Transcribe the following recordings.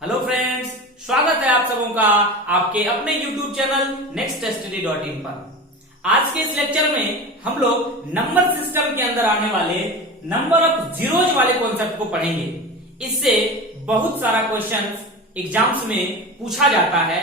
Hello friends, स्वागत है आप सबों का आपके अपने YouTube चैनल nextstudy.in पर। आज के इस लेक्चर में हम लोग नंबर सिस्टम के अंदर आने वाले नंबर ऑफ जीरोज वाले कॉन्सेप्ट को पढ़ेंगे। इससे बहुत सारा क्वेश्चंस एग्जाम्स में पूछा जाता है।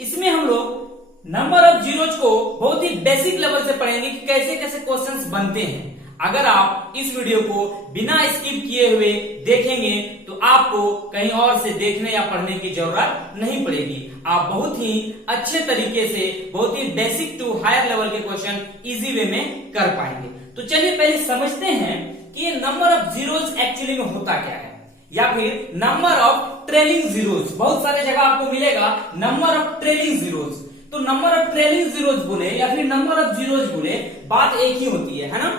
इसमें हम लोग नंबर ऑफ जीरोज को बहुत ही बेसिक लेवल से पढ़ेंगे कि कैसे कैसे क्वेश्चंस बनते हैं। अगर आप इस वीडियो को बिना स्किप किए हुए देखेंगे तो आपको कहीं और से देखने या पढ़ने की जरूरत नहीं पड़ेगी। आप बहुत ही अच्छे तरीके से बहुत ही बेसिक टू हायर लेवल के क्वेश्चन इजी वे में कर पाएंगे। तो चलिए पहले समझते हैं कि ये नंबर ऑफ जीरोज एक्चुअली में होता क्या है, या फिर नंबर ऑफ ट्रेलिंग जीरोज। बहुत सारे जगह आपको मिलेगा नंबर ऑफ ट्रेलिंग जीरोज। तो नंबर ऑफ ट्रेलिंग जीरोज बोले या फिर नंबर ऑफ जीरोज बोले, बात एक ही होती है ना।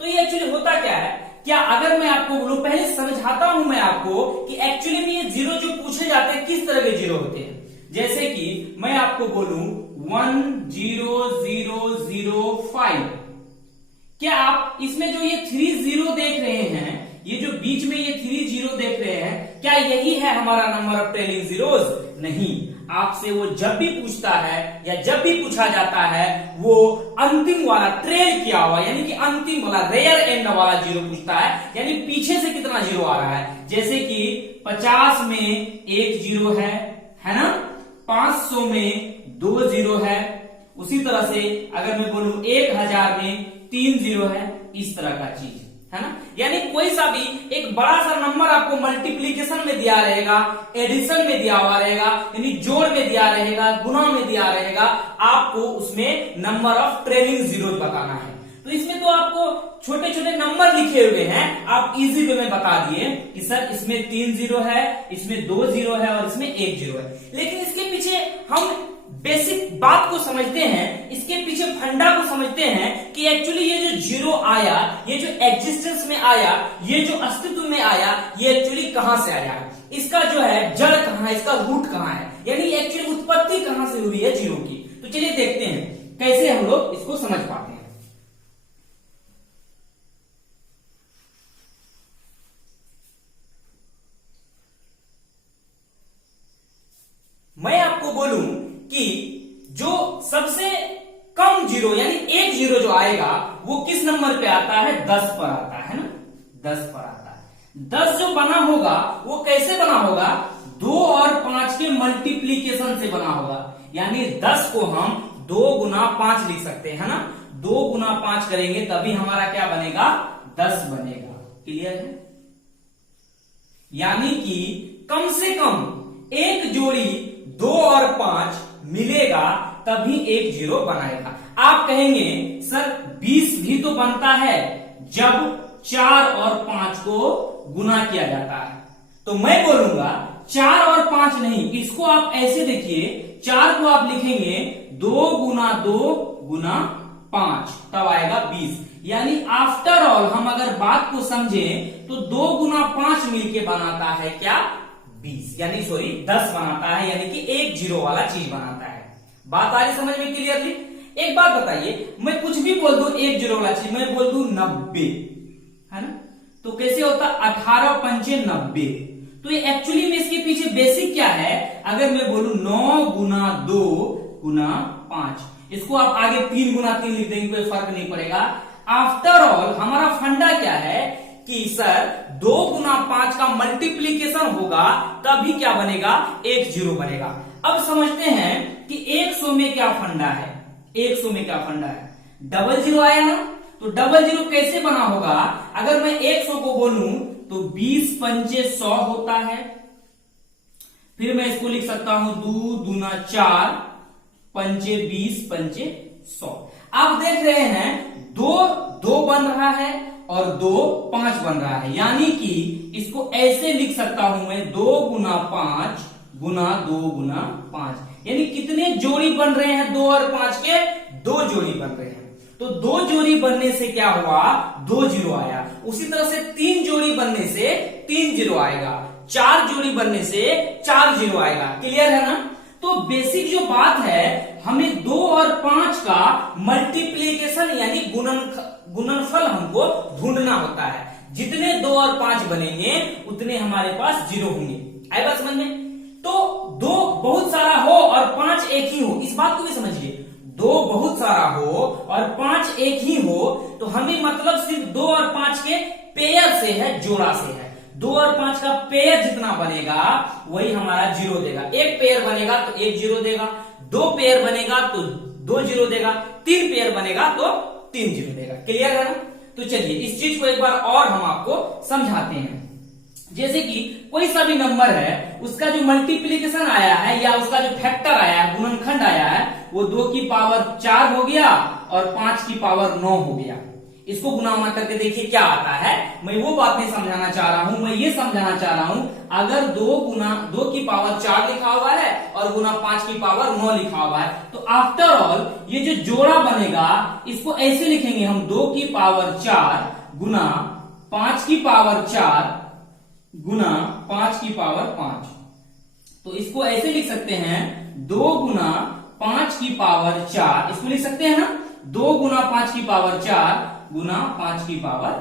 तो ये एक्चुअली होता क्या है, क्या अगर मैं आपको बोलूं, पहले समझाता हूं मैं आपको कि एक्चुअली में ये जीरो जो पूछे जाते हैं किस तरह के जीरो होते हैं। जैसे कि मैं आपको बोलूं 10005, क्या आप इसमें जो ये 30 देख रहे हैं, ये जो बीच में ये 30 देख रहे हैं, क्या यही है हमारा नंबर ऑफ ट्रेलिंग जीरोज? नहीं। आपसे वो जब भी पूछता है या जब भी पूछा जाता है वो अंतिम वाला ट्रेल किया हुआ यानी कि अंतिम वाला रेयर एंड वाला जीरो पूछता है, यानी पीछे से कितना जीरो आ रहा है। जैसे कि 50 में एक जीरो है ना, 500 में 2 जीरो है। उसी तरह से अगर मैं बोलूं 1000 में 3 जीरो है, इस तरह का चीज है ना। यानी कोई सा भी एक बड़ा सा नंबर आपको मल्टीप्लीकेशन में दिया रहेगा, एडिशन में दिया हुआ रहेगा, यानी जोड़ में दिया रहेगा, गुणा में दिया रहेगा, आपको उसमें नंबर ऑफ ट्रेलिंग जीरो बताना है। तो इसमें तो आपको छोटे छोटे नंबर लिखे हुए हैं, आप इजी वे में बता दिए कि सर इसमें 3 जीरो है, इसमें 2 जीरो है और इसमें 1 जीरो है। लेकिन इसके पीछे हम बेसिक बात को समझते हैं, इसके पीछे फंडा को समझते हैं कि एक्चुअली ये जो जीरो आया, ये जो एग्जिस्टेंस में आया, ये जो अस्तित्व में आया, ये एक्चुअली कहां से आया, इसका जो है जड़ कहां है, इसका रूट कहां है, यानी एक्चुअली उत्पत्ति कहां से हुई है जीरो की। तो चलिए देखते हैं कैसे हम लोग इसको समझ पाते हैं। मैं आपको बोलूं कि जो सबसे कम जीरो यानी 1 जीरो जो आएगा वो किस नंबर पे आता है? 10 पर आता है ना, 10 पर आता है। 10 जो बना होगा वो कैसे बना होगा? 2 और 5 के मल्टीप्लीकेशन से बना होगा। यानी 10 को हम 2 गुना 5 लिख सकते हैं ना, 2 गुना 5 करेंगे तभी हमारा क्या बनेगा? 10 बनेगा। क्लियर है? यानी कि कम से कम एक जोड़ी 2 और 5 मिलेगा तभी 1 जीरो बनाएगा। आप कहेंगे सर 20 भी तो बनता है जब 4 और 5 को गुना किया जाता है। तो मैं बोलूंगा 4 और 5 नहीं, इसको आप ऐसे देखिए, 4 को आप लिखेंगे 2 गुना 2 गुना 5, तब आएगा 20। यानी आफ्टर ऑल हम अगर बात को समझें तो 2 गुना 5 मिलके बनाता है क्या? 20, यानी सॉरी 10 बनाता है, यानी कि 1 जीरो वाला चीज बनाता है। बात आ रही समझ में क्लियरली? एक बात बताइए, मैं कुछ भी बोल दूं 1 जीरो वाला चीज, मैं बोल दूं 90, है ना, तो कैसे होता? 18 पंचे 90। तो ये एक्चुअली में इसके पीछे बेसिक क्या है? अगर मैं बोलूं 9 गुना 2 गुना 5, इसको आप आगे 3 गुना 3 लिख देंगे, कोई फर्क नहीं पड़ेगा। आफ्टर ऑल हमारा फंडा क्या है कि सर 2 गुना 5 का मल्टीप्लीकेशन होगा तभी क्या बनेगा? 1 जीरो बनेगा। अब समझते हैं कि 100 में क्या फंडा है। 100 में क्या फंडा है? डबल जीरो आया ना, तो डबल जीरो कैसे बना होगा? अगर मैं 100 को बोलूं तो 20 पंचे 100 होता है। फिर मैं इसको लिख सकता हूं 2 दूना 4 पंचे 20 पंचे 100। आप देख रहे हैं 2 बन रहा है और 2 5 बन रहा है, यानी कि इसको ऐसे लिख सकता हूं मैं 2 गुना 5 गुना 2 गुना 5, यानी कितने जोड़ी बन रहे हैं? 2 और 5 के 2 जोड़ी बन रहे हैं। तो 2 जोड़ी बनने से क्या हुआ? 2 जीरो आया। उसी तरह से 3 जोड़ी बनने से 3 जीरो आएगा, 4 जोड़ी बनने से 4 जीरो आएगा। क्लियर है ना? तो बेसिक जो बात है, हमें 2 और 5 का मल्टीप्लीकेशन यानी गुणनफल हमको ढूंढना होता है। जितने 2 और 5 बनेंगे उतने हमारे पास जीरो होंगे। आएगा समझ में? बात को भी समझिए, 2 बहुत सारा हो और 5 एक ही हो तो हमें मतलब सिर्फ 2 और 5 के पेयर से है, जोड़ा से है। 2 और 5 का पेयर जितना बनेगा वही हमारा 0 देगा। एक पेयर बनेगा तो 1 0 देगा, 2 पेयर बनेगा तो 2 0 देगा, 3 पेयर बनेगा तो 3 0 देगा। क्लियर है ना? तो चलिए इस चीज को एक बार और हम आपको समझाते हैं। जैसे कि कोई सा भी नंबर है, उसका जो मल्टीप्लीकेशन आया है या उसका जो फैक्टर आया है, गुणनखंड आया है, वो 2 की पावर 4 हो गया और 5 की पावर 9 हो गया। इसको गुना उना करके देखिए क्या आता है। मैं वो बात नहीं समझाना चाह रहा हूं, मैं ये समझाना चाह रहा हूं, अगर 2 की पावर 4 लिखा हुआ है और गुना 5 की पावर 9 लिखा हुआ है, तो आफ्टर ऑल ये जो जोड़ा बनेगा इसको ऐसे लिखेंगे हम, 2 की पावर 4 गुना 5 की पावर 4 गुना 5 की पावर 5। तो इसको ऐसे लिख सकते हैं, 2 गुना 5 की पावर 4, इसको लिख सकते हैं ना, 2 गुना 5 की पावर 4 गुना 5 की पावर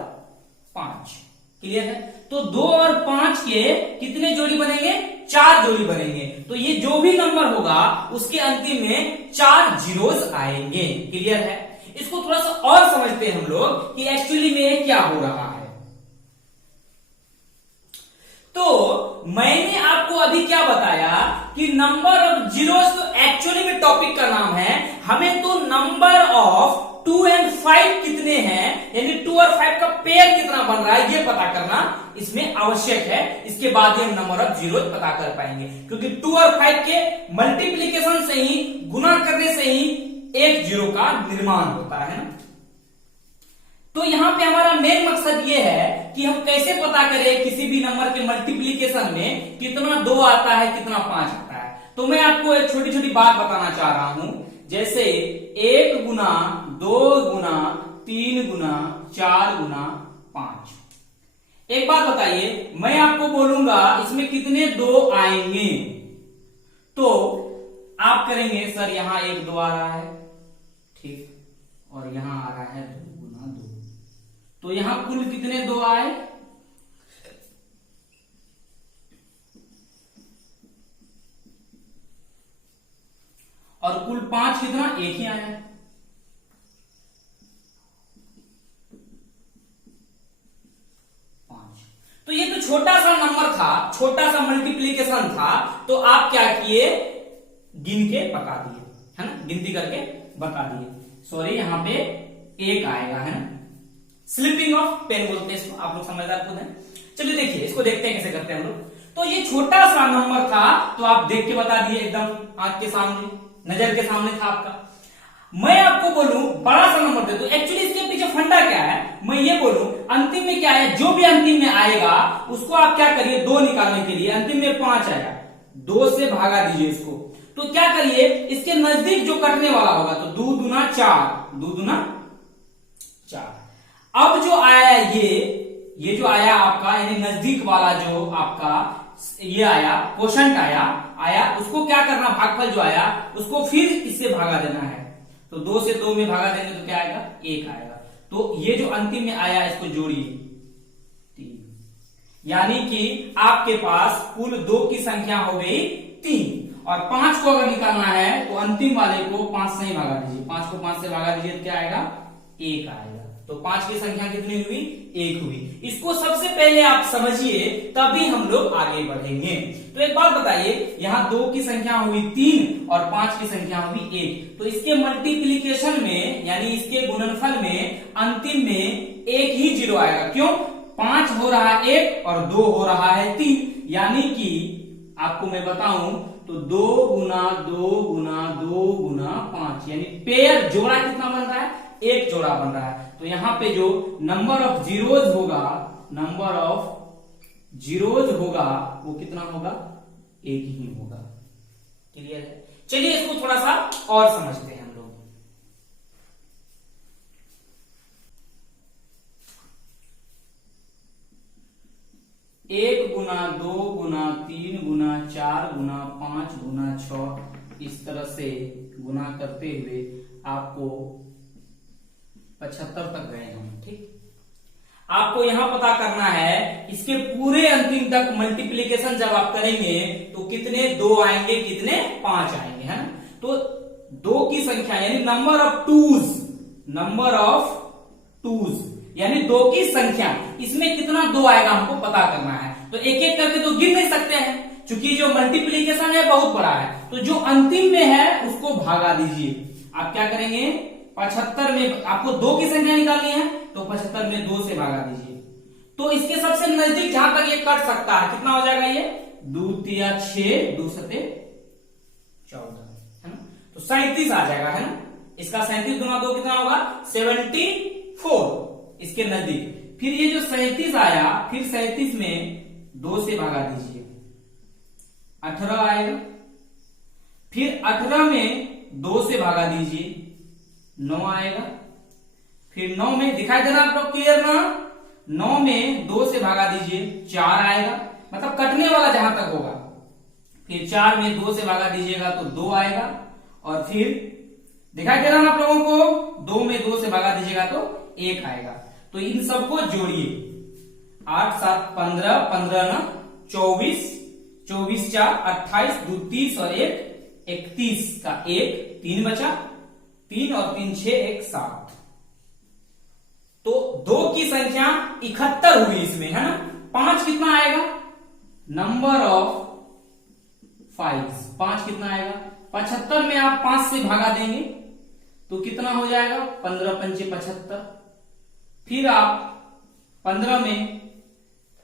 5। क्लियर है? तो 2 और 5 के कितने जोड़ी बनेंगे? 4 जोड़ी बनेंगे। तो ये जो भी नंबर होगा उसके अंतिम में 4 जीरोस आएंगे। क्लियर है? इसको थोड़ा सा और समझते हैं हम लोग कि एक्चुअली में क्या हो रहा है। तो मैंने आपको अभी क्या बताया कि नंबर ऑफ जीरोस तो एक्चुअली में टॉपिक का नाम है। हमें तो नंबर ऑफ 2 और 5 कितने हैं, यानी 2 और 5 का पेयर कितना बन रहा है, ये पता करना इसमें आवश्यक है। इसके बाद ही हम नंबर ऑफ जीरोस पता कर पाएंगे, क्योंकि 2 और 5 के मल्टीप्लीकेशन से ही, गुना करने से ही एक जीरो का निर्माण होता है ना। तो यहां पे हमारा मेन मकसद ये है कि हम कैसे पता करें किसी भी नंबर के मल्टीप्लीकेशन में कितना 2 आता है, कितना 5 आता है। तो मैं आपको एक छोटी छोटी बात बताना चाह रहा हूं, जैसे 1 गुना 2 गुना 3 गुना 4 गुना 5। एक बात बताइए, मैं आपको बोलूंगा इसमें कितने 2 आएंगे, तो आप करेंगे सर यहां 1 2 आ रहा है, ठीक, और यहां आ रहा है 2 गुना 2, तो यहां कुल कितने 2 आए? और कुल 5 कितना? 1 ही आया। तो ये तो छोटा सा नंबर था, छोटा सा मल्टीप्लीकेशन था, तो आप क्या किए? गिन के बता दिए, है ना, गिनती करके बता दिए। सॉरी, यहां पे 1 आएगा, है ना, स्लिपिंग ऑफ पेन बोलते हैं इसको, आप लोग समझदार खुद हैं। चलिए देखिए, इसको देखते हैं कैसे करते हैं हम लोग। तो ये छोटा सा नंबर था, तो आप देख के बता दिए, एकदम आंख के सामने, नजर के सामने था आपका। मैं आपको बोलूं बड़ा सा नंबर दे दो, एक्चुअली इसके पीछे फंडा क्या है, मैं ये बोलूं अंतिम में क्या है, जो भी अंतिम में आएगा उसको आप क्या करिए, 2 निकालने के लिए, अंतिम में 5 आया, 2 से भागा दीजिए इसको। तो क्या करिए, इसके नजदीक जो कटने वाला होगा, तो 2 दूना 4, 2 दूना 4। अब जो आया ये जो आया आपका, यानी नजदीक वाला जो आपका ये आया, क्वोशंट आया, उसको क्या करना, भागफल जो आया उसको फिर इससे भागा देना है। तो 2 से 2 में भागा देंगे तो क्या आएगा, 1 आएगा। तो ये जो अंतिम में आया इसको जोड़िए 3, यानी कि आपके पास कुल 2 की संख्या हो गई 3, और 5 को अगर निकालना है तो अंतिम वाले को 5 से ही भागा दीजिए, 5 को 5 से भागा दीजिए तो क्या आएगा, 1 आएगा। तो 5 की संख्या कितनी हुई, 1 हुई। इसको सबसे पहले आप समझिए, तभी हम लोग आगे बढ़ेंगे। तो एक बात बताइए, यहां 2 की संख्या हुई 3 और 5 की संख्या हुई 1, तो इसके मल्टीप्लीकेशन में, यानी इसके गुणनफल में अंतिम में 1 ही जीरो आएगा। क्यों? 5 हो रहा है 1 और 2 हो रहा है 3, यानी कि आपको मैं बताऊं तो 2 गुना 2 गुना 2 गुना 5, यानी पेयर जोड़ा कितना बन रहा है, 1 जोड़ा बन रहा है। तो यहां पे जो नंबर ऑफ जीरोज होगा, नंबर ऑफ जीरोज होगा वो कितना होगा, 1 ही होगा। क्लियर है? चलिए इसको थोड़ा सा और समझते हैं हम लोग। 1 गुना 2 गुना 3 गुना 4 गुना 5 गुना 6, इस तरह से गुना करते हुए आपको 75 तक गए हम। ठीक, आपको यहां पता करना है इसके पूरे अंतिम तक मल्टीप्लीकेशन जब आप करेंगे तो कितने 2 आएंगे, कितने 5 आएंगे, है ना। तो दो की संख्या यानी नंबर ऑफ टूज यानी दो की संख्या, इसमें कितना दो आएगा हमको पता करना है। तो एक एक करके तो गिन नहीं सकते हैं, क्योंकि जो मल्टीप्लीकेशन है बहुत बड़ा है। तो जो अंतिम में है उसको भागा दीजिए। आप क्या करेंगे, 75 में आपको दो की संख्या निकालनी है तो 75 में 2 से भागा दीजिए। तो इसके सबसे नजदीक जहां तक ये कट सकता है कितना हो जाएगा, ये 2 तिया 6, 2 सते 14 है ना। तो 37 आ जाएगा है ना। इसका 37 गुना 2 कितना होगा, 74 इसके नजदीक। फिर ये जो 37 आया, फिर 37 में 2 से भागा दीजिए, 18 आएगा। फिर 18 में 2 से भागा दीजिए, 9 आएगा। फिर 9 में दिखाई दे रहा है आप लोग क्लियर ना, 9 में 2 से भागा दीजिए, 4 आएगा, मतलब कटने वाला जहां तक होगा। फिर 4 में 2 से भागा दीजिएगा तो 2 आएगा। और फिर दिखाई दे रहा है आप लोगों को, 2 में 2 से भागा दीजिएगा तो 1 आएगा। तो इन सबको जोड़िए, 8 7 15, 15 ना 24, 24 4 28, 2 30 और 1 31 का 1 3 बचा, 3 और 3 6 1 7। तो 2 की संख्या 71 हुई इसमें है ना। 5 कितना आएगा, नंबर ऑफ 5, 5 कितना आएगा, 75 में आप 5 से भागा देंगे तो कितना हो जाएगा, 15 पंचे 75। फिर आप 15 में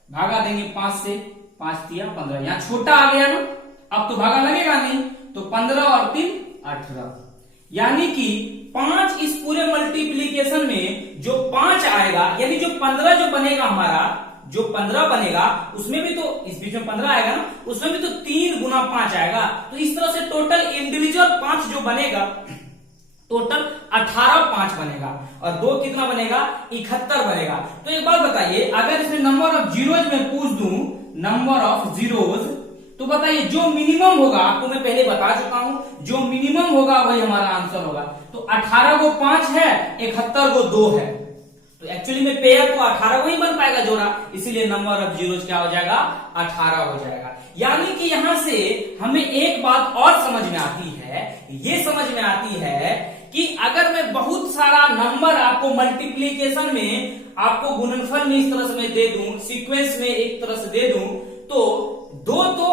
भागा देंगे 5 से, 5 तिया 15, यहां छोटा आ गया ना, अब तो भागा लगेगा नहीं, तो 15 और 3 18। यानी कि 5 इस पूरे मल्टीप्लीकेशन में जो 5 आएगा, यानी जो 15 जो बनेगा हमारा, जो 15 बनेगा उसमें भी तो इस बीच में 15 आएगा ना, उसमें भी तो 3 गुना 5 आएगा। तो इस तरह से टोटल इंडिविजुअल 5 जो बनेगा, टोटल 18 5 बनेगा। और 2 कितना बनेगा, 71 बनेगा। तो एक बात बताइए, अगर इसमें नंबर ऑफ जीरोज में पूछ दूं, नंबर ऑफ जीरोज, तो बताइए जो मिनिमम होगा, आपको मैं पहले बता चुका हूं, जो मिनिमम होगा वही हमारा आंसर होगा। तो 18 को 5 है, 71 को 2 है, तो एक्चुअली में पेयर को 18 को ही बन पाएगा जोड़ा, इसीलिए नंबर ऑफ जीरोज क्या हो जाएगा, 18 हो जाएगा। यानी कि यहां से हमें एक बात और समझ में आती है, ये समझ में आती है कि अगर मैं बहुत सारा नंबर आपको मल्टीप्लीकेशन में, आपको गुणनफल में इस तरह से मैं दे दूं, सीक्वेंस में एक तरह से दे दूं, तो 2 तो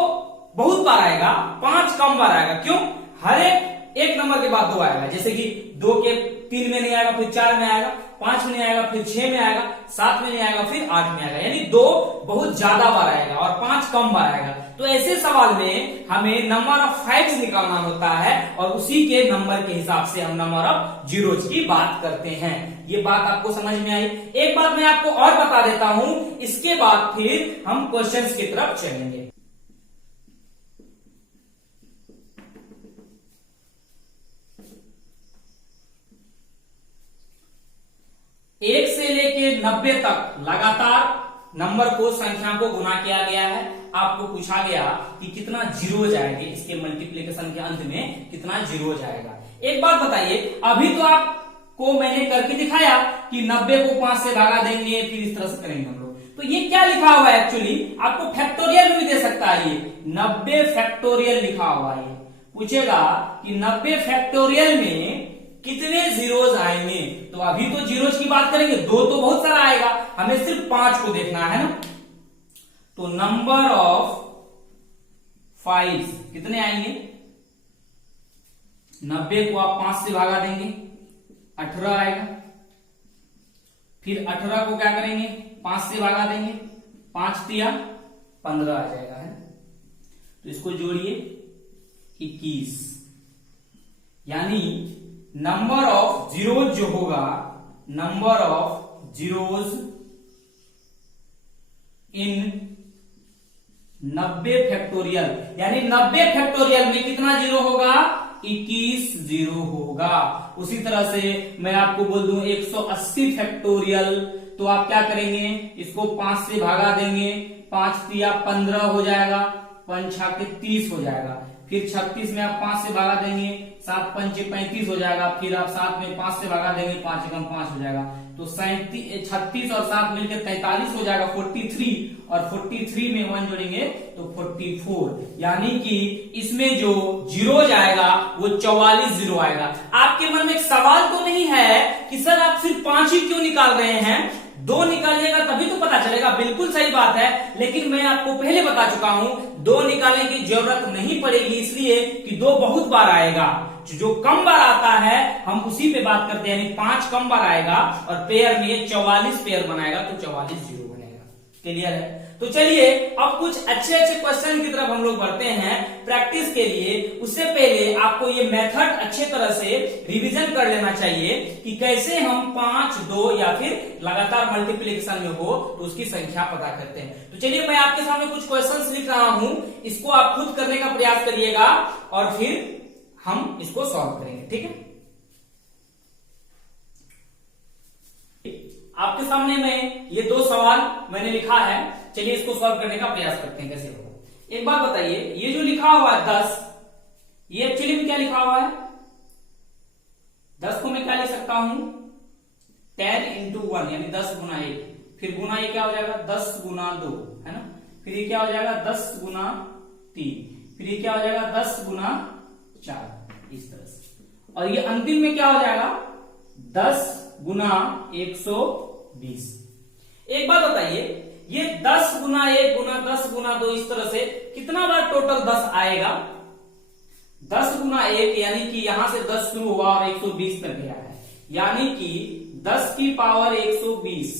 बहुत बार आएगा, 5 कम बार आएगा। क्यों, हर एक नंबर के बाद 2 आएगा। जैसे कि 2 के 3 में नहीं आएगा, फिर 4 में आएगा, 5 में नहीं आएगा, फिर 6 में आएगा, 7 में नहीं आएगा, फिर 8 में आएगा। यानी 2 बहुत ज्यादा बार आएगा और 5 कम बार आएगा। तो ऐसे सवाल में हमें नंबर ऑफ 5 निकालना होता है और उसी के नंबर के हिसाब से हम नंबर ऑफ जीरोज की बात करते हैं। ये बात आपको समझ में आई। एक बात मैं आपको और बता देता हूं, इसके बाद फिर हम क्वेश्चंस की तरफ चलेंगे। एक से लेके 90 तक लगातार नंबर को, संख्या को गुना किया गया है। आपको पूछा गया कि कितना जीरो जाएंगे, इसके मल्टीप्लिकेशन के अंत में कितना जीरो जाएगा। एक बात बताइए, अभी तो आपको मैंने करके दिखाया कि 90 को 5 से भागा देंगे, फिर इस तरह से करेंगे हम लोग। तो ये क्या लिखा हुआ है, एक्चुअली आपको फैक्टोरियल में भी दे सकता है, ये 90 फैक्टोरियल लिखा हुआ है। पूछेगा कि 90 फैक्टोरियल में कितने जीरोज आएंगे, तो अभी तो जीरोज की बात करेंगे, 2 तो बहुत सारा आएगा, हमें सिर्फ 5 को देखना है ना। तो नंबर ऑफ 5 कितने आएंगे, 90 को आप 5 से भागा देंगे, 18 आएगा। फिर 18 को क्या करेंगे, 5 से भागा देंगे, 5 तिया 15 आ जाएगा है। तो इसको जोड़िए, 21। यानी नंबर ऑफ जीरोज जो होगा, number of zeros in 90 factorial, यानी 90 फैक्टोरियल में कितना जीरो होगा, 21 जीरो होगा। उसी तरह से मैं आपको बोल दूं 180 फैक्टोरियल, तो आप क्या करेंगे, इसको 5 से भागा देंगे, 5 तिया 15 हो जाएगा, 5 के 30 हो जाएगा। फिर 36 में आप 5 से भागा देंगे, 7 पंचे 35 हो जाएगा। फिर आप 7 में 5 से भागा देंगे, 5 एकम 5 हो जाएगा। तो 36 और 7 मिलकर 43 हो जाएगा, 43। और 43 में 1 जोड़ेंगे तो 44। यानी कि इसमें जो जीरो जाएगा वो 44 जीरो आएगा। आपके मन में एक सवाल तो नहीं है कि सर आप सिर्फ 5 ही क्यों निकाल रहे हैं, 2 निकालिएगा तभी तो पता चलेगा। बिल्कुल सही बात है, लेकिन मैं आपको पहले बता चुका हूं 2 निकालने की जरूरत नहीं पड़ेगी, इसलिए कि 2 बहुत बार आएगा। जो कम बार आता है हम उसी पे बात करते हैं, यानी 5 कम बार आएगा और पेयर में 44 पेयर बनाएगा तो 44 जीरो बनेगा। क्लियर है? तो चलिए अब कुछ अच्छे अच्छे क्वेश्चन की तरफ हम लोग बढ़ते हैं प्रैक्टिस के लिए। उससे पहले आपको ये मेथड अच्छे तरह से रिवीजन कर लेना चाहिए कि कैसे हम 5, 2 या फिर लगातार मल्टीप्लिकेशन में हो तो उसकी संख्या पता करते हैं। तो चलिए मैं आपके सामने कुछ क्वेश्चंस लिख रहा हूं, इसको आप खुद करने का प्रयास करिएगा और फिर हम इसको सॉल्व करेंगे। ठीक है, आपके सामने में ये 2 सवाल मैंने लिखा है, चलिए इसको सॉल्व करने का प्रयास करते हैं कैसे होगा। एक बात बताइए, ये जो लिखा हुआ है 10, ये एक्चुअली में क्या लिखा हुआ है? 10 को मैं क्या लिख सकता हूं? 10 into 1 यानी 10 गुना 1। फिर गुना ये क्या हो जाएगा? 10 गुना 2, है ना। फिर ये क्या हो जाएगा? 10 गुना 3। फिर ये क्या हो जाएगा? 10 गुना 4, इस तरह से। और ये अंतिम में क्या हो जाएगा? 10 गुना 120। एक बात बताइए, ये 10 गुना 1 गुना 10 गुना 2 इस तरह से कितना बार टोटल 10 आएगा? 10 गुना 1 यानी कि यहां से 10 शुरू हुआ और 120 तक गया है, यानी कि 10 की पावर 120,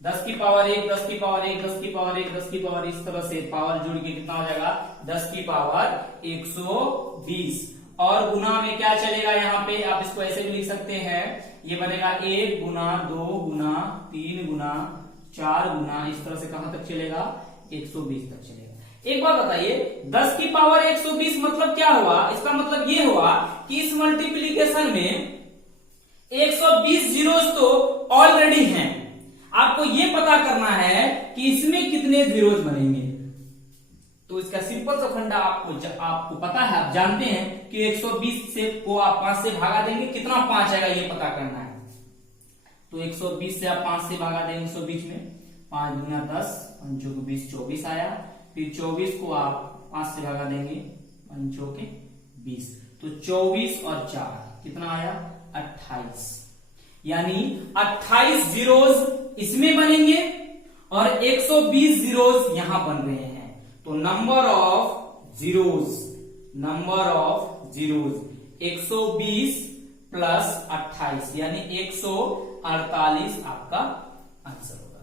10 की पावर 1, 10 की पावर 1, 10 की पावर 1, 10 की पावर, इस तरह से पावर जुड़ के कितना हो जाएगा? 10 की पावर 120। और गुना में क्या चलेगा? यहाँ पे आप इसको ऐसे भी लिख सकते हैं, ये बनेगा 1 गुना 2 गुना 3 गुना 4 गुना, इस तरह से कहां तक चलेगा? 120 तक चलेगा। एक बात बताइए, 10 की पावर 120 मतलब क्या हुआ? इसका मतलब ये हुआ कि इस मल्टीप्लीकेशन में 120 जीरोस तो ऑलरेडी हैं। आपको ये पता करना है कि इसमें कितने जीरोस बनेंगे। तो इसका सिंपल सा फंडा आपको पता है, आप जानते हैं कि 120 से को आप 5 से भागा देंगे, कितना 5 आएगा ये पता करना है। तो 120 से आप 5 से भागा देंगे 120 में, 5 गुना 10, 5 को 20, 24 आया। फिर 24 को आप 5 से भागा देंगे, 5 के 20, तो 24 और 4 कितना आया? 28। यानी 28 जीरोस इसमें बनेंगे और 120 जीरोस यहां बन रहे हैं। तो नंबर ऑफ जीरोस 120 प्लस 28 यानी 148 आपका आंसर होगा।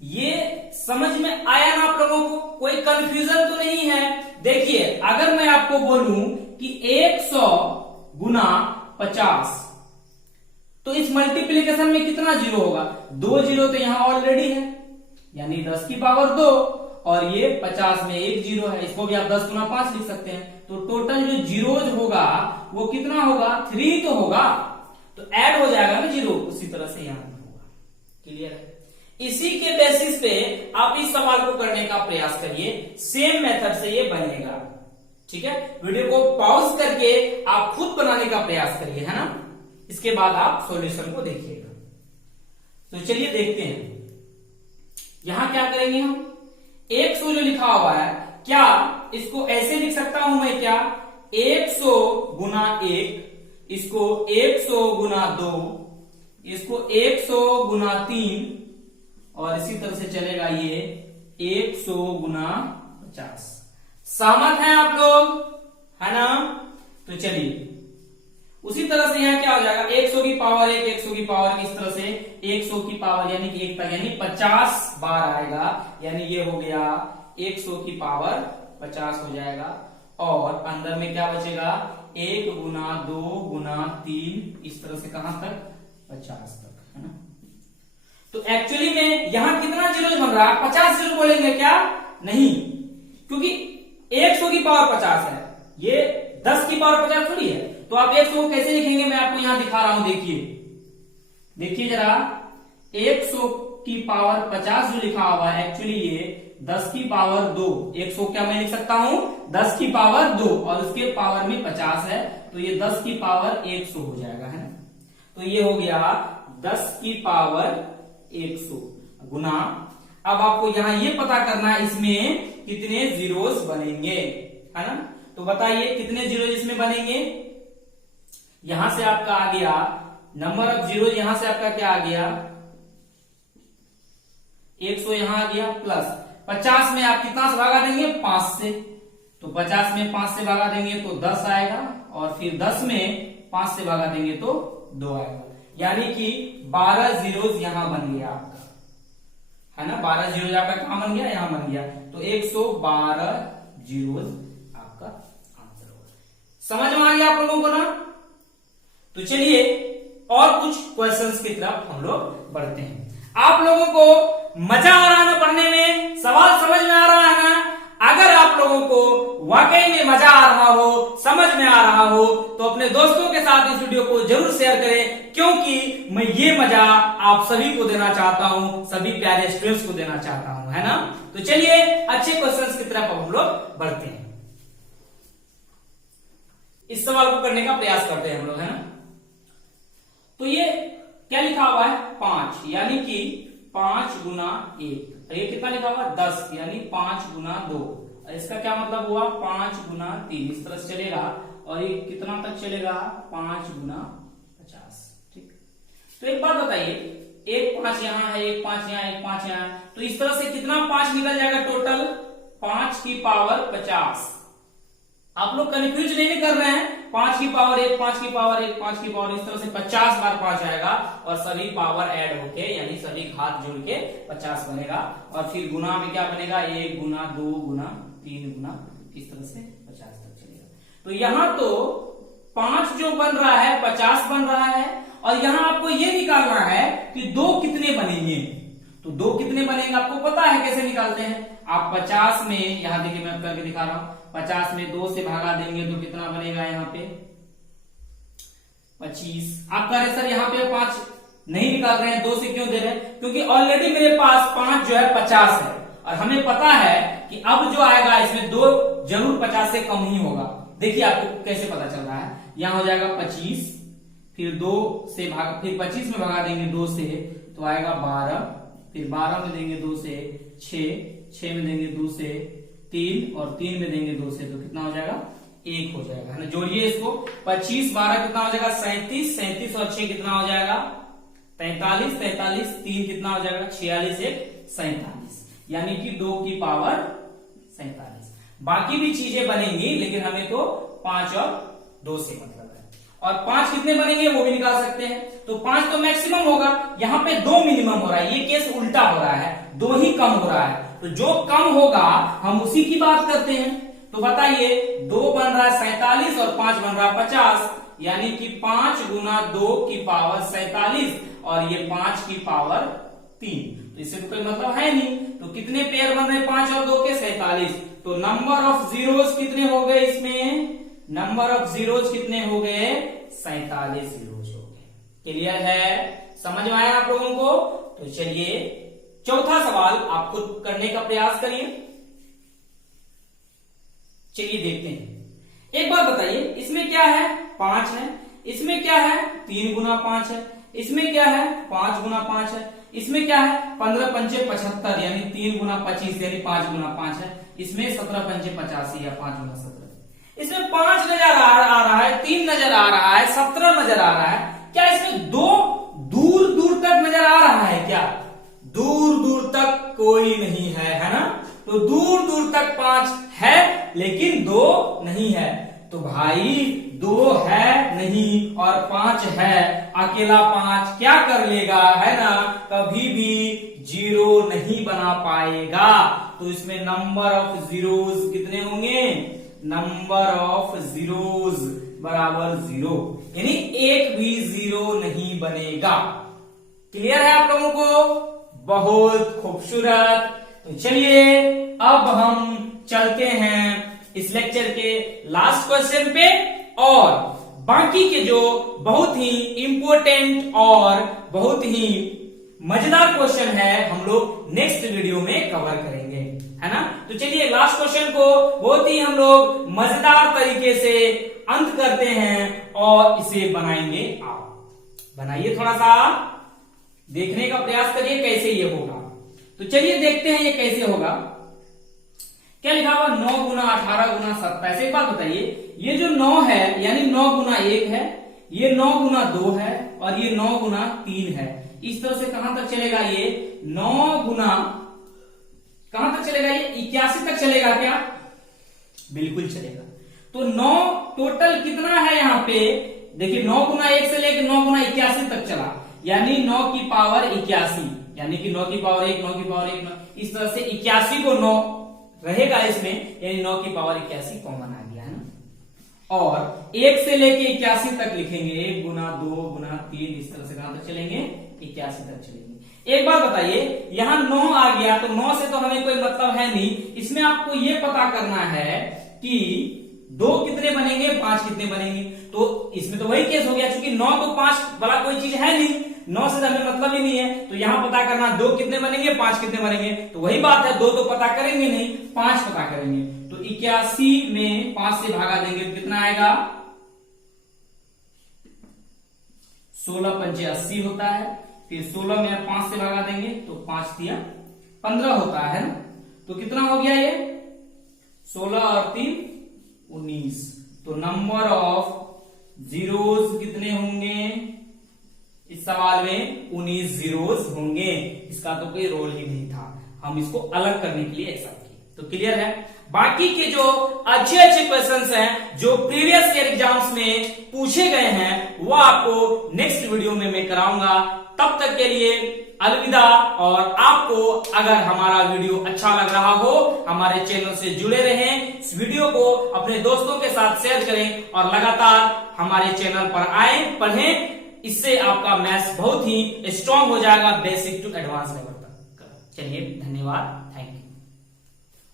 ये समझ में आया ना आप लोगों को? कोई कंफ्यूजन तो नहीं है? देखिए, अगर मैं आपको बोलूं कि 100 गुना 50 तो इस मल्टीप्लीकेशन में कितना जीरो होगा? 2 जीरो तो यहां ऑलरेडी है, यानी 10 की पावर 2, और ये 50 में 1 जीरो है, इसको भी आप 10 गुना 5 लिख सकते हैं। तो टोटल जो जीरोज होगा वो कितना होगा? 3 तो होगा, तो ऐड हो जाएगा ना जीरो, उसी तरह से यहां भी होगा। क्लियर है? इसी के बेसिस पे आप इस सवाल को करने का प्रयास करिए, सेम मेथड से ये बनेगा। ठीक है, वीडियो को पॉज करके आप खुद बनाने का प्रयास करिए, है ना। इसके बाद आप सॉल्यूशन को देखिएगा। तो चलिए देखते हैं, यहां क्या करेंगे हम? 100 जो लिखा हुआ है, क्या इसको ऐसे लिख सकता हूं मैं? क्या 100 गुना 1, इसको 100 गुना 2, इसको 100 गुना 3, और इसी तरह से चलेगा ये 100 गुना 50। सहमत हैं आप लोग? है ना। तो चलिए उसी तरह से यहां क्या हो जाएगा? 100 की पावर 1, 100 की पावर, इस तरह से 100 की पावर यानी कि 1 तक, यानी 50 बार आएगा, यानी ये हो गया 100 की पावर 50 हो जाएगा। और अंदर में क्या बचेगा? 1 गुना 2 गुना 3, इस तरह से कहां तक? 50 तक, है ना। तो एक्चुअली में यहां कितना जीरो बन रहा है? 50 जीरो बोलेंगे क्या? नहीं, क्योंकि 100 की पावर 50 है, ये 10 की पावर 50 थोड़ी है। तो आप 100 को कैसे लिखेंगे? मैं आपको यहां दिखा रहा हूं, देखिए जरा। 100 की पावर 50 जो लिखा हुआ है, एक्चुअली ये 10 की पावर 2, 100 क्या मैं लिख सकता हूं 10 की पावर 2 और उसके पावर में 50 है तो ये 10 की पावर 100 हो जाएगा, है ना। तो ये हो गया 10 की पावर 100 गुना, अब आपको यहां ये पता करना है इसमें कितने जीरोस बनेंगे, है ना। तो बताइए कितने जीरो इसमें बनेंगे। यहां से आपका आ गया नंबर ऑफ जीरो, यहां से आपका क्या आ गया 100 यहां आ गया, प्लस 50 में आप कितना से भागा देंगे 5 से, तो 50 में 5 से भागा देंगे तो 10 आएगा और फिर 10 में 5 से भागा देंगे तो 2 आएगा, यानी कि 12 जीरो यहां बन गया आपका, है ना। 12 जीरो आपका कहां बन गया, यहां बन गया, तो 112 जीरो आपका आंसर होगा। समझ में आ गया आप लोगों को ना। तो चलिए और कुछ क्वेश्चंस की तरफ हम लोग बढ़ते हैं। आप लोगों को मजा आ रहा है ना पढ़ने में, सवाल समझ में आ रहा है ना। अगर आप लोगों को वाकई में मजा आ रहा हो, समझ में आ रहा हो, तो अपने दोस्तों के साथ इस वीडियो को जरूर शेयर करें, क्योंकि मैं ये मजा आप सभी को देना चाहता हूं, सभी प्यारे स्टूडेंट्स को देना चाहता हूं, है ना। तो चलिए अच्छे क्वेश्चंस की तरफ हम लोग बढ़ते हैं। इस सवाल को करने का प्रयास करते हैं हम लोग, है ना। तो ये क्या लिखा हुआ है 5, यानी कि 5 गुना 1, ये कितना लिखा हुआ 10, यानी 5 गुना 2, और इसका क्या मतलब हुआ 5 गुना 3, इस तरह से चलेगा और ये कितना तक चलेगा 5 गुना 50, ठीक। तो एक बात बताइए, एक 5 यहाँ है, एक 5 यहाँ, एक 5 यहाँ, तो इस तरह से कितना 5 निकल जाएगा टोटल 5 की पावर 50। आप लोग कंफ्यूज नहीं कर रहे हैं, 5 की पावर 1, 5 की पावर 1, 5 की पावर, इस तरह से 50 बार 5 आएगा और सभी पावर ऐड होके यानी सभी घात जुड़ के 50 बनेगा, और फिर गुना में क्या बनेगा 1 गुना 2 गुना 3 गुना, इस तरह से 50 तक चलेगा। तो यहां तो 5 जो बन रहा है 50 बन रहा है, और यहां आपको ये निकालना है कि 2 कितने बनेंगे। तो 2 कितने बनेंगे आपको पता है कैसे निकालते हैं। आप 50 में, यहां देखिए मैं करके दिखा रहा हूं, 50 में 2 से भागा देंगे तो कितना बनेगा यहाँ पे 25। आप कह रहे सर यहाँ पे 5 नहीं निकाल रहे हैं, 2 से क्यों दे रहे हैं, क्योंकि ऑलरेडी मेरे पास 5 जो है 50 है, और हमें पता है कि अब जो आएगा इसमें 2 जरूर 50 से कम ही होगा। देखिए आपको कैसे पता चल रहा है, यहां हो जाएगा 25, फिर 2 से भाग, फिर 25 में भगा देंगे 2 से तो आएगा 12, फिर 12 में देंगे 2 से 6 में देंगे 2 से 3, और 3 में देंगे 2 से तो कितना हो जाएगा 1 हो जाएगा, है ना। जोड़िए इसको, 25 12 कितना हो जाएगा 37, 37 और 6 कितना हो जाएगा 43, 43 3 कितना हो जाएगा 46 1 47, यानी कि 2 की पावर 47। बाकी भी चीजें बनेंगी लेकिन हमें तो 5 और 2 से मतलब है, और 5 कितने बनेंगे वो भी निकाल सकते हैं। तो 5 तो मैक्सिमम होगा, यहाँ पे 2 मिनिमम हो रहा है, ये केस उल्टा हो रहा है, 2 ही कम हो रहा है, तो जो कम होगा हम उसी की बात करते हैं। तो बताइए 2 बन रहा है 47 और 5 बन रहा है 50, यानी कि 5 गुना 2 की पावर 47 और ये 5 की पावर 3, तो इससे तो कोई मतलब है नहीं। तो कितने पेयर बन रहे 5 और 2 के 47, तो नंबर ऑफ जीरोस कितने हो गए इसमें, नंबर ऑफ जीरोस कितने हो गए 47 जीरोस हो गए। क्लियर है, समझ में आया आप लोगों को। तो चलिए चौथा सवाल आप खुद करने का प्रयास करिए। चलिए देखते हैं। एक बात बताइए, इसमें क्या है 5 है, इसमें क्या है 3 गुना 5 है, इसमें क्या है 5 गुना 5 है, इसमें क्या है 15 पंचे 75 यानी 3 गुना 25 यानी 5 गुना 5 है, इसमें 17 पंचे 85 या 5 गुना 17। इसमें 5 नजर आ रहा है, 3 नजर आ रहा है, 17 नजर आ रहा है। क्या इसमें 2 दूर दूर तक नजर आ रहा है क्या? दूर दूर तक कोई नहीं है ना। तो दूर दूर तक 5 है लेकिन 2 नहीं है। तो भाई 2 है नहीं और 5 है, अकेला 5 क्या कर लेगा, है ना, कभी भी 0 नहीं बना पाएगा। तो इसमें नंबर ऑफ जीरोस कितने होंगे, नंबर ऑफ जीरोस बराबर 0, यानी एक भी 0 नहीं बनेगा। क्लियर है आप लोगों को? बहुत खूबसूरत। तो चलिए अब हम चलते हैं इस लेक्चर के लास्ट क्वेश्चन पे, और बाकी के जो बहुत ही इंपॉर्टेंट और बहुत ही मजेदार क्वेश्चन है, हम लोग नेक्स्ट वीडियो में कवर करेंगे, है ना। तो चलिए लास्ट क्वेश्चन को बहुत ही हम लोग मजेदार तरीके से अंत करते हैं और इसे बनाएंगे। आप बनाइए, थोड़ा सा देखने का प्रयास करिए कैसे ये होगा। तो चलिए देखते हैं ये कैसे होगा। क्या लिखा हुआ, 9 गुना 18 गुना 27। एक बात बताइए, ये जो 9 है यानी 9 गुना 1 है, ये 9 गुना 2 है और ये 9 गुना 3 है। इस तरह से कहां तक चलेगा, ये 9 गुना कहां तक चलेगा, ये 81 तक चलेगा क्या? बिल्कुल चलेगा। तो 9 टोटल कितना है यहाँ पे, देखिए 9 गुना 1 से लेकर 9 गुना 81 तक चला, यानी 9 की पावर 81, यानी कि 9 की पावर 1, 9 की पावर 1, इस तरह से 81 को 9 रहेगा इसमें, यानी 9 की पावर 81 कॉमन आ गया, है ना। और 1 से लेके 81 तक लिखेंगे, 1 गुना 2 गुना 3, इस तरह से कहां तक चलेंगे, 81 तक चलेंगे। एक बात बताइए, यहां 9 आ गया तो 9 से तो हमें कोई मतलब है नहीं, इसमें आपको यह पता करना है कि 2 कितने बनेंगे, 5 कितने बनेंगे। तो इसमें तो वही केस हो गया, क्योंकि 9 तो 5 वाला कोई चीज है नहीं, 9 से हमें मतलब ही नहीं है। तो यहां पता करना 2 कितने बनेंगे, 5 कितने बनेंगे। तो वही बात है, 2 तो पता करेंगे नहीं, 5 पता करेंगे। तो 81 में 5 से भागा देंगे तो कितना आएगा, 16 पंचे 80 होता है। फिर 16 में 5 से भागा देंगे तो 5 दिया 15 होता है ना। तो कितना हो गया ये, 16 और 3 19। तो नंबर ऑफ जीरोस कितने होंगे इस सवाल में, 19 जीरोस होंगे। इसका तो कोई रोल ही नहीं था, हम इसको अलग करने के लिए ऐसा किए। तो क्लियर है। बाकी के जो अच्छे अच्छे क्वेश्चंस हैं जो प्रीवियस ईयर एग्जाम्स में पूछे गए हैं वो आपको नेक्स्ट वीडियो में मैं कराऊंगा। तब तक के लिए अलविदा। और आपको अगर हमारा वीडियो अच्छा लग रहा हो, हमारे चैनल से जुड़े रहें, इस वीडियो को अपने दोस्तों के साथ शेयर करें और लगातार हमारे चैनल पर आए, पढ़ें। इससे आपका मैथ्स बहुत ही स्ट्रांग हो जाएगा, बेसिक टू एडवांस लेवल तक। चलिए धन्यवाद।